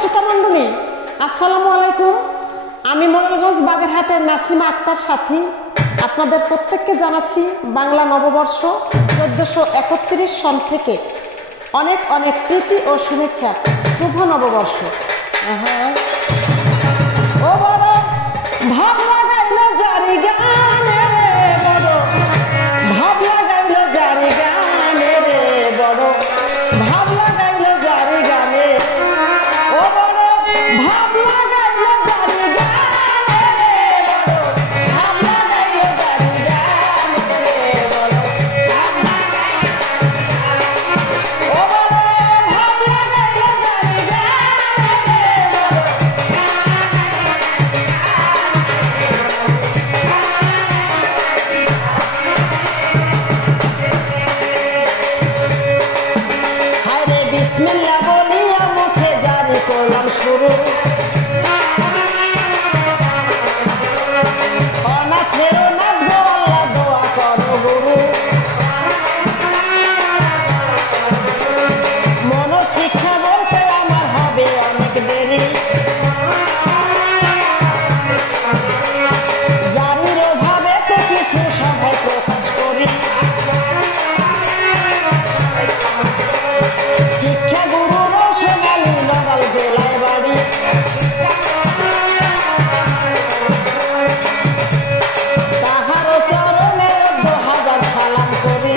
শ্রোতা মণ্ডলী, আসসালামু আলাইকুম। আমি মোরেলগঞ্জ বাগেরহাটের নাসিমা আক্তার সাথী আপনাদের প্রত্যেককে জানাচ্ছি বাংলা নববর্ষ 1431 সন থেকে অনেক অনেক প্রীতি ও শুভেচ্ছা। শুভ নববর্ষ। ও বড় ভাব লাগাইল জারি গানে রে বড়, ভাব লাগাইল জারি গানে রে বড়, ভাব লাগাইল জারি গানে। ও বড় ভাব লাগাইল জারি গানে রে বড়, ভাব লাগাইল জারি গানে রে বড়, ও বড় ভাব লাগাইল জারি গানে রে বড়। হায় রে বিসমিল্লাহ বলিয়া মুখে জারি করলাম শুরু, অনাথেরও নাথ গো আল্লাহ দোয়া করো গুরু। মনোর শিক্ষা বলতে আমার হবে অনেক দেরি, জারির অভাবে তো কিছু সবাই প্রকাশ করি। শিক্ষা গুরু রসনালী নড়াল জেলায় বাড়ি, তাহারও চরণে 2000 সালাম করি।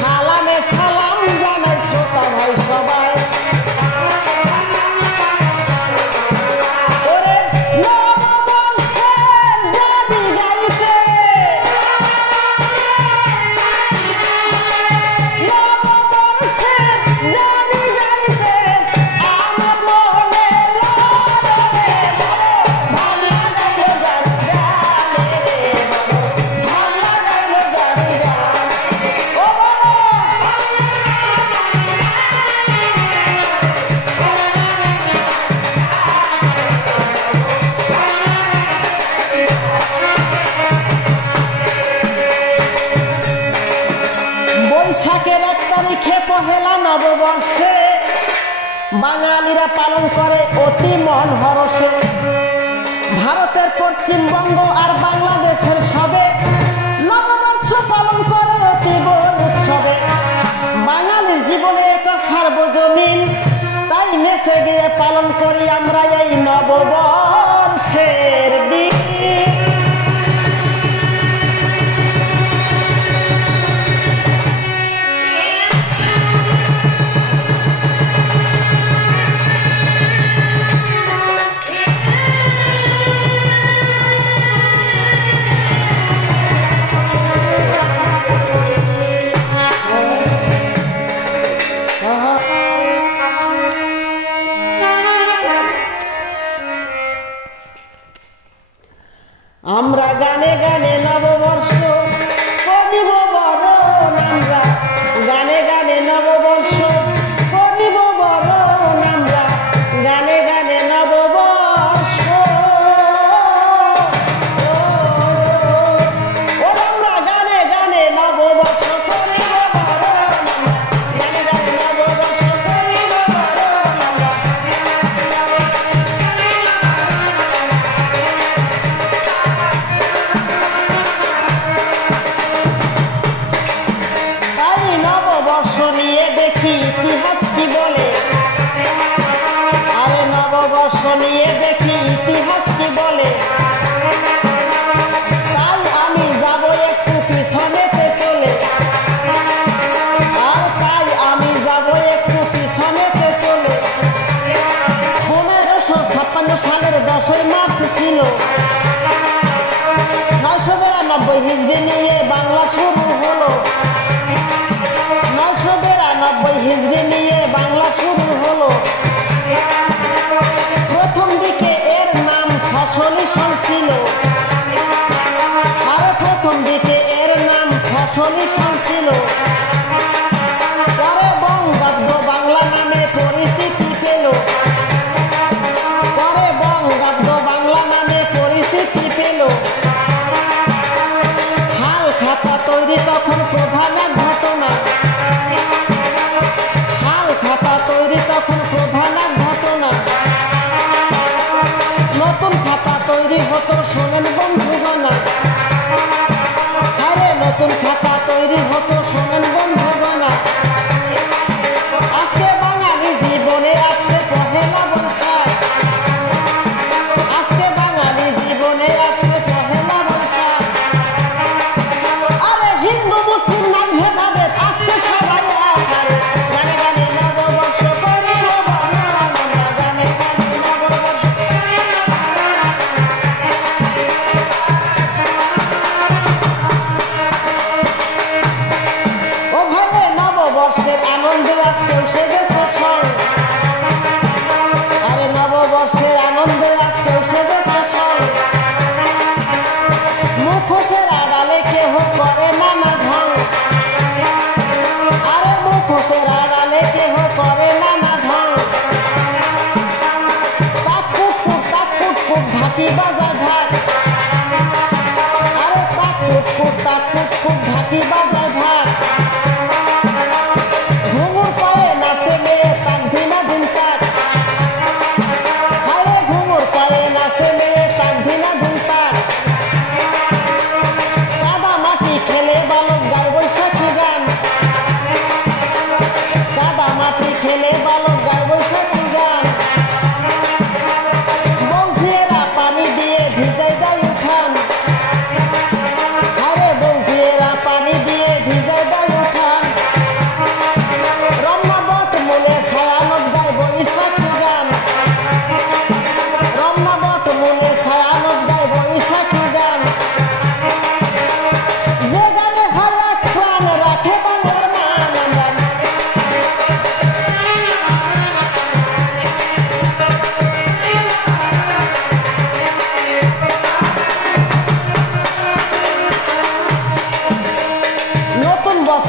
সালামে সালাম জানাই শ্রোতা ভাই সবাই। ওরে নববর্ষের জারি গাইতে, নববর্ষের জারি গাইতে আমার মনে লড়ে রে বড়, ভাল লাগাইল জারি গানে রে বড়, ভাল লাগাইল জারি গানে। ও বড় বৈশাখের 1 তারিখে পহেলা নববর্ষে বাঙালিরা পালন করে অতি মন হরষে। ভারতের পশ্চিমবঙ্গ আর বাংলাদেশের সবে নববর্ষ পালন করে অতি বড় উৎসবে। বাঙালির জীবনে এটা সার্বজনীন, তাই নেচে গিয়ে পালন করি আমরা এই নববর্ষের দিন। আমরা গানে গানে নববর্ষ করিব বরণ, আমরা গানে গানে নববর্ষ করিব বরণ, আমরা গানে গানে নববর্ষ। ও আমরা গানে গানে নববর্ষ করিব বরণ, গানে গানে নববর্ষ করিব বরণ, আমরা তাই নববর্ষ নিয়ে দেখি ইতিহাস কি বলে। আরে নববর্ষ নিয়ে দেখি ইতিহাস কি বলে। তাই আমি যাব একটু পিছনেতে চলে, আর তাই আমি যাব একটু পিছনেতে চলে। 1556 সালের 10 মার্চ ছিল 992 হিজরি নিয়ে বাংলা শুরু হলো। 992 হিজরি নিয়ে বাংলা শুরু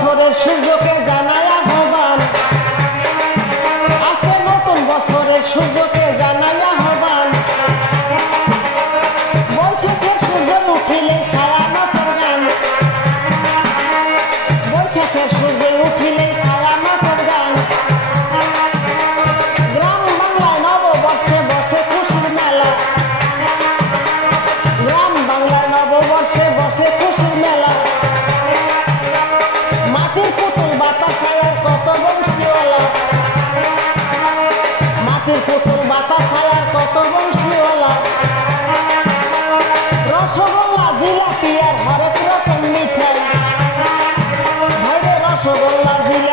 বছরের সূর্যকে জানাই আহ্বান, আজকে নতুন বছরের সূর্যকে জানাই আহ্বান। বৈশাখের সূর্য উঠিলে ছায়া মাতার গান, বৈশাখের সূর্য উঠিলে ছায়া মাতার গান। গ্রাম বাংলায় নববর্ষে বসে খুশির মেলা, গ্রাম বাংলায় নববর্ষে বসে খুশির মেলা। মাটির পুতুল বাতাসায় কত বংশীওয়ালা, মাটির পুতুল বাতাসায় কত বংশীওয়ালা। রসগোল্লা জিলাপি আর হরেক রকম মিঠাই, ভাইরে রসগোল্লা জিলাপি